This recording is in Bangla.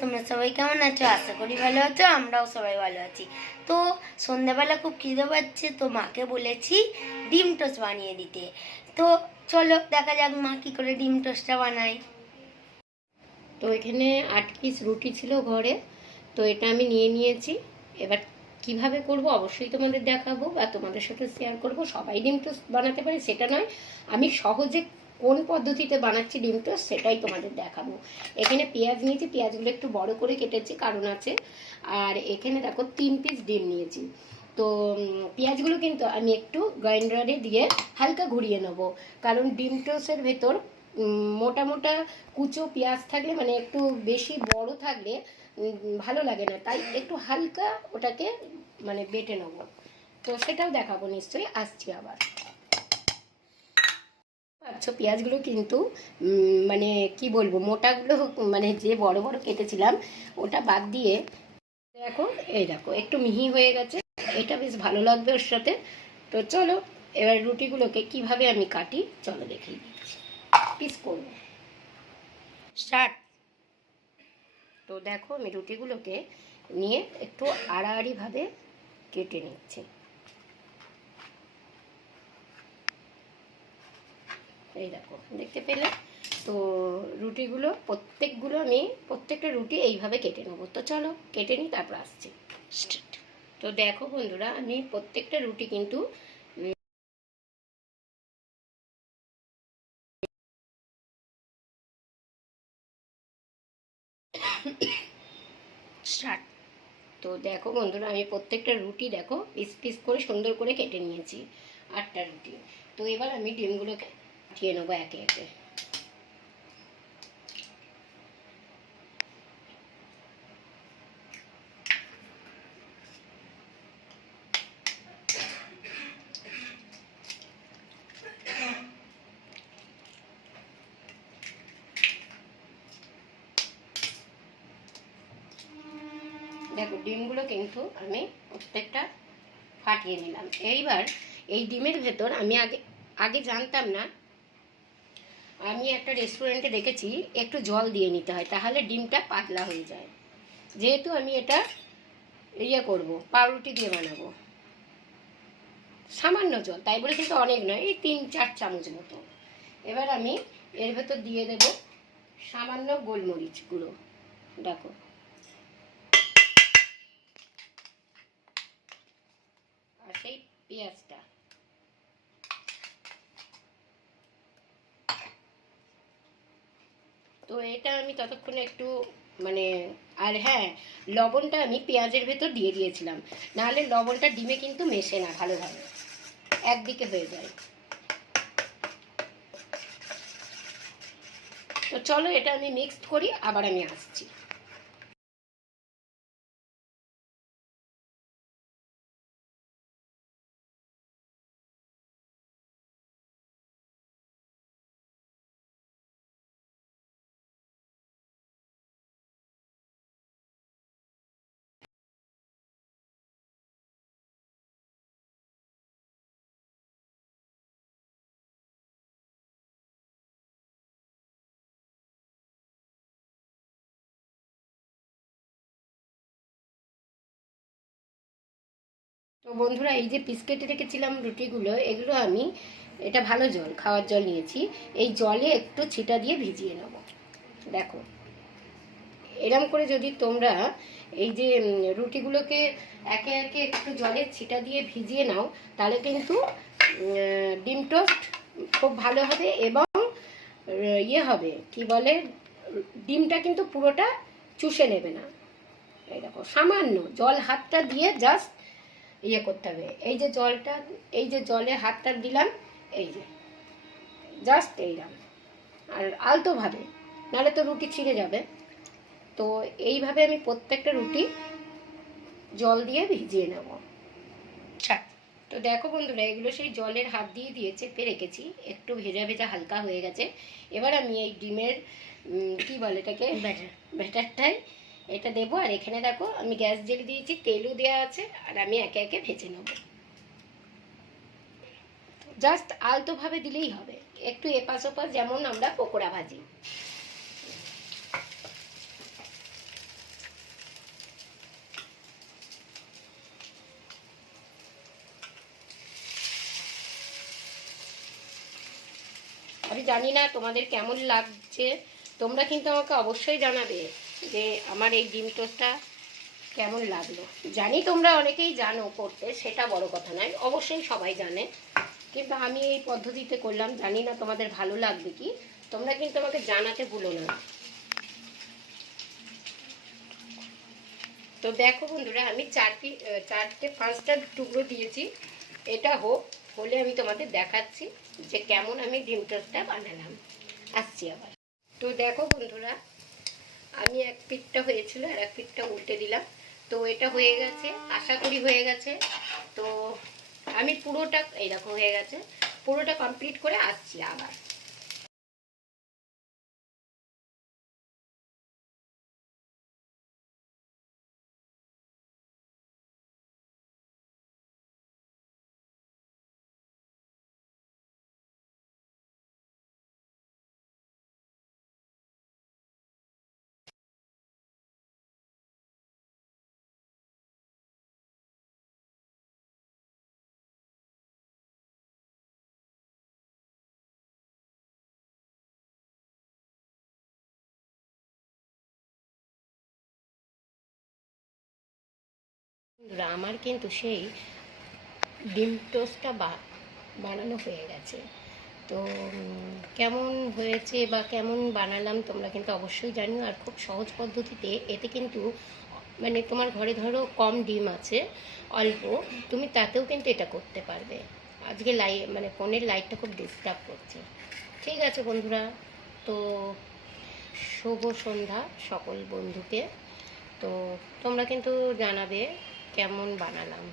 তোমরা সবাই কেমন আছো? আশা করি ভালো আছো, আমরাও সবাই ভালো আছি। তো সন্ধ্যাবেলা খুব খিদে পাচ্ছে, তো মাকে বলেছি ডিম টোস্ট বানিয়ে দিতে। তো চলো দেখা যাক মা কি করে ডিম টোস্টটা বানায়। তো এখানে 8 পিস রুটি ছিল ঘরে, তো এটা আমি নিয়ে নিয়েছি। এবার কিভাবে করব অবশ্যই তোমাদের দেখাবো বা তোমাদের সাথে শেয়ার করব। সবাই ডিম টোস্ট বানাতে পারে সেটা নয়, আমি সহজে কোন পদ্ধতিতে বানাচ্ছি ডিম টোস্ট সেটাই তোমাদের দেখাবো। এখানে পেঁয়াজ নিয়েছি, পেঁয়াজগুলো একটু বড় করে কেটেছি কারণ আছে। আর এখানে দেখো 3 পিস ডিম নিয়েছি। তো পেঁয়াজগুলো কিন্তু আমি একটু গ্রাইন্ডারে দিয়ে হালকা ঘুরিয়ে নেব, কারণ ডিম টোস্টের ভেতর মোটা মোটা কুচো পেঁয়াজ থাকলে মানে একটু বেশি বড় থাকলে ভালো লাগে না, তাই একটু হালকা ওটাকে মানে বেটে নেব। তো সেটাও দেখাবো নিশ্চয়ই, আসছি আবার। আচ্ছা, পেঁয়াজগুলো কিন্তু মানে কি বলবো, মোটাগুলো মানে যে বড় বড় কেটেছিলাম ওটা বাদ দিয়ে দেখো, এই দেখো একটু মিহি হয়ে গেছে। এটা বেশ ভালো লাগবে ওর সাথে। তো চলো এবার রুটিগুলোকে কিভাবে আমি কাটি চলো দেখিয়ে দিচ্ছি, পিস করবো। স্টার্ট। তো দেখো আমি রুটিগুলোকে নিয়ে একটু আড়াআড়ি ভাবে কেটে নিচ্ছি। এই দেখো দেখতে পেলে। তো রুটিগুলো প্রত্যেকগুলো আমি প্রত্যেকটা রুটি এইভাবে কেটে নেবো। তো চলো কেটে নিই, তারপর আসছি। তো দেখো বন্ধুরা, আমি প্রত্যেকটা রুটি কিন্তু স্টার্ট। তো দেখো বন্ধুরা, আমি প্রত্যেকটা রুটি দেখো পিস পিস করে সুন্দর করে কেটে নিয়েছি, 8টা রুটি। তো এবার আমি ডিমগুলোকে ফাটিয়ে নেবো একে একে। দেখো ডিমগুলো কিন্তু আমি প্রত্যেকটা ফাটিয়ে নিলাম। এইবার এই ডিমের ভেতর আমি আগে আগে জানতাম না, আমি একটা রেস্টুরেন্টে দেখেছি একটু জল দিয়ে নিতে হয়, তাহলে ডিমটা পাতলা হয়ে যায়। যেহেতু আমি এটা করব, পাউরুটি দিয়ে বানাবো, সামান্য জল, তাই বলে কিন্তু অনেক নয়, এই 3-4 চামচ মতো। এবার আমি এর ভেতর দিয়ে দেব সামান্য গোলমরিচ গুঁড়ো, দেখো। আর সেই পেঁয়াজটা, তো এটা আমি ততক্ষণে একটু মানে, আর হ্যাঁ, লবণটা আমি পেঁয়াজের ভেতর দিয়ে দিয়েছিলাম, নাহলে লবণটা ডিমে কিন্তু মেশে না ভালোভাবে, একদিকে হয়ে যায়। তো চলো এটা আমি মিক্সড করি, আবার আমি আসছি। তো বন্ধুরা, এই যে পিস কেটে রেখেছিলাম রুটিগুলো, এগুলো আমি এটা ভালো জল, খাওয়ার জল নিয়েছি, এই জলে একটু ছিটা দিয়ে ভিজিয়ে নেব। দেখো এরম করে যদি তোমরা এই যে রুটিগুলোকে একে একে একটু জলে ছিটা দিয়ে ভিজিয়ে নাও, তাহলে কিন্তু ডিম টোস্ট খুব ভালো হবে এবং হবে কি বলে, ডিমটা কিন্তু পুরোটা চুষে নেবে না। এই দেখো সামান্য জল হাতটা দিয়ে জাস্ট করতে হবে। এই যে জলটা, এই যে জলে হাতটা দিলাম, এই যে জাস্ট এইরকম, আর আলতোভাবে, নাহলে তো রুটি ছিঁড়ে যাবে। তো এইভাবে আমি প্রত্যেকটা রুটি জল দিয়ে ভিজিয়ে নেব। তো দেখো বন্ধুরা, এগুলো সেই জলের হাত দিয়ে চেপে রেখেছি, একটু ভেজা ভেজা হালকা হয়ে গেছে। এবার আমি এই ডিমের কি বলে এটাকে, ব্যাটারটাই এটা দেবো। আর এখানে দেখো আমি গ্যাস জেলে দিয়েছি, তেলও দেওয়া আছে, আর আমি একে একে ভেজে নেব। জাস্ট আলতোভাবে দিলেই হবে, একটু এপাশ ওপাশ, যেমন আমরা পকোড়া ভাজি। আমি জানি না তোমাদের কেমন লাগছে, তোমরা কিন্তু আমাকে অবশ্যই জানাবে যে আমার এই ডিম টোস্টটা কেমন লাগলো। জানি তোমরা অনেকেই জানো করতে, সেটা বড় কথা নয়, অবশ্যই সবাই জানে, কিন্তু আমি এই পদ্ধতিতে করলাম, জানি না তোমাদের ভালো লাগবে কি। তোমরা কিন্তু আমাকে জানাতে ভুলো না। তো দেখো বন্ধুরা, আমি চারটে 5টা টুকরো দিয়েছি। এটা হলে আমি তোমাদের দেখাচ্ছি যে কেমন আমি ডিম টোস্টটা বানালাম। আসছি আবার। তো দেখো বন্ধুরা, আমি এক পিঠটা হয়েছিল আর এক পিঠটা উল্টে দিলাম। তো এটা হয়ে গেছে, আশা করি হয়ে গেছে। তো আমি পুরোটা এইরকম হয়ে গেছে, পুরোটা কমপ্লিট করে আসছি আবার। বন্ধুরা, আমার কিন্তু সেই ডিম টোস্টটা বানানো হয়ে গেছে। তো কেমন হয়েছে বা কেমন বানালাম তোমরা কিন্তু অবশ্যই জানিও। আর খুব সহজ পদ্ধতিতে, এতে কিন্তু মানে তোমার ঘরে ধরো কম ডিম আছে, অল্প, তুমি তাতেও কিন্তু এটা করতে পারবে। আজকে মানে ফোনের লাইটটা খুব ডিস্টার্ব করছে। ঠিক আছে বন্ধুরা, তো শুভ সন্ধ্যা সকল বন্ধুকে। তো তোমরা কিন্তু জানাবে কেমন বানালাম।